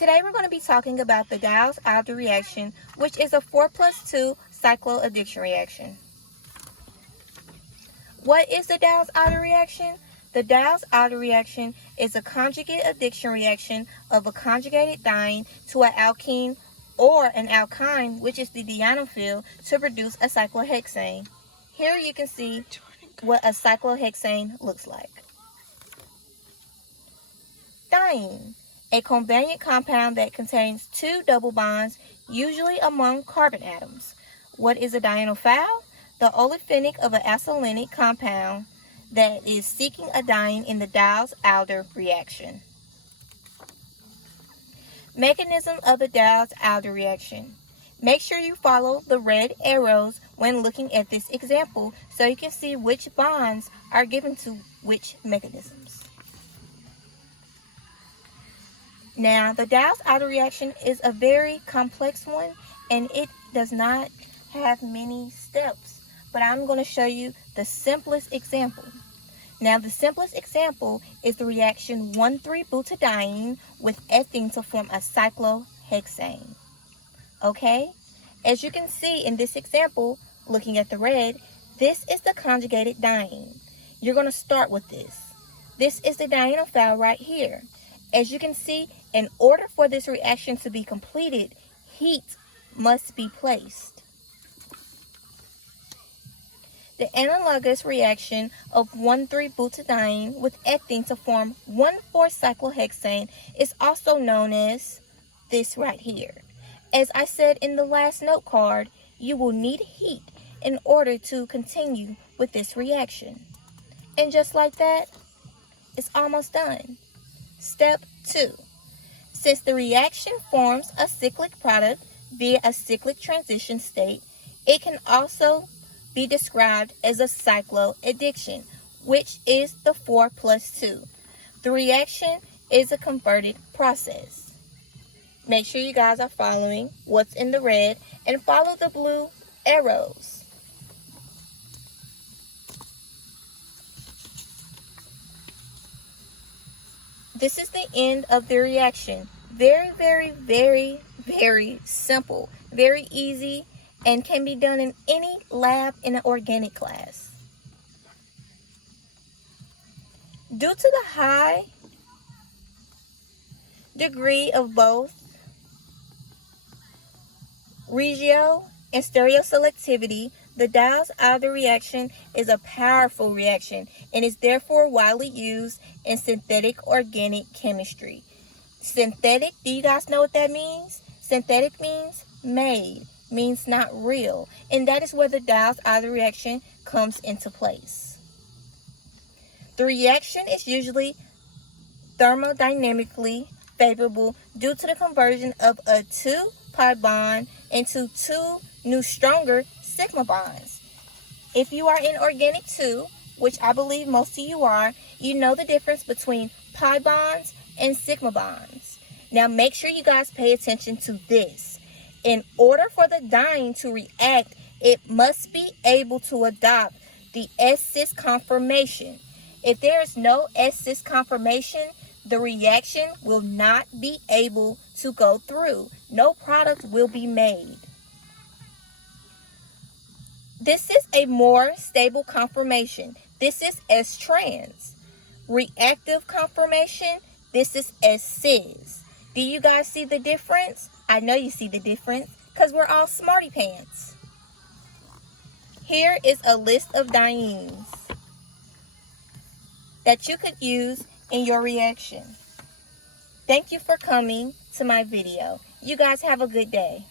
Today we're going to be talking about the Diels Alder reaction, which is a 4+2 cycloaddition reaction. What is the Diels Alder reaction? The Diels Alder reaction is a conjugate addition reaction of a conjugated diene to an alkene or an alkyne, which is the dienophile, to produce a cyclohexane. Here you can see what a cyclohexane looks like. Diene, a covalent compound that contains two double bonds, usually among carbon atoms. What is a dienophile? The olefinic of an acetylenic compound that is seeking a diene in the Diels Alder reaction. Mechanism of the Diels Alder reaction. Make sure you follow the red arrows when looking at this example so you can see which bonds are given to which mechanisms. Now, the Diels Alder reaction is a very complex one and it does not have many steps, but I'm going to show you the simplest example. Now, the simplest example is the reaction 1,3-butadiene with ethene to form a cyclohexane. Okay? As you can see in this example, looking at the red, this is the conjugated diene. You're going to start with this. This is the dienophile right here. As you can see, in order for this reaction to be completed, heat must be placed. The analogous reaction of 1,3-butadiene with ethene to form 1,4-cyclohexane is also known as this right here. As I said in the last note card, you will need heat in order to continue with this reaction. And just like that, it's almost done. Step 2. Since the reaction forms a cyclic product via a cyclic transition state, it can also be described as a cycloaddition, which is the 4+2. The reaction is a converted process. Make sure you guys are following what's in the red and follow the blue arrows. This is the end of the reaction. Very, very, very, very simple. Very easy and can be done in any lab in an organic class. Due to the high degree of both regio and stereoselectivity, the Diels Alder reaction is a powerful reaction and is therefore widely used in synthetic organic chemistry. Synthetic, do you guys know what that means? Synthetic means made, means not real, and that is where the Diels Alder reaction comes into place. The reaction is usually thermodynamically favorable due to the conversion of a 2-pi bond into 2 new stronger sigma bonds. If you are in organic 2, which I believe most of you are, you know the difference between pi bonds and sigma bonds. Now make sure you guys pay attention to this. In order for the diene to react, it must be able to adopt the S-cis conformation. If there is no S-cis conformation, the reaction will not be able to go through. No product will be made. This is a more stable conformation. This is S-trans. Reactive conformation, this is S-cis. Do you guys see the difference? I know you see the difference because we're all smarty pants. Here is a list of dienes that you could use in your reaction. Thank you for coming to my video. You guys have a good day.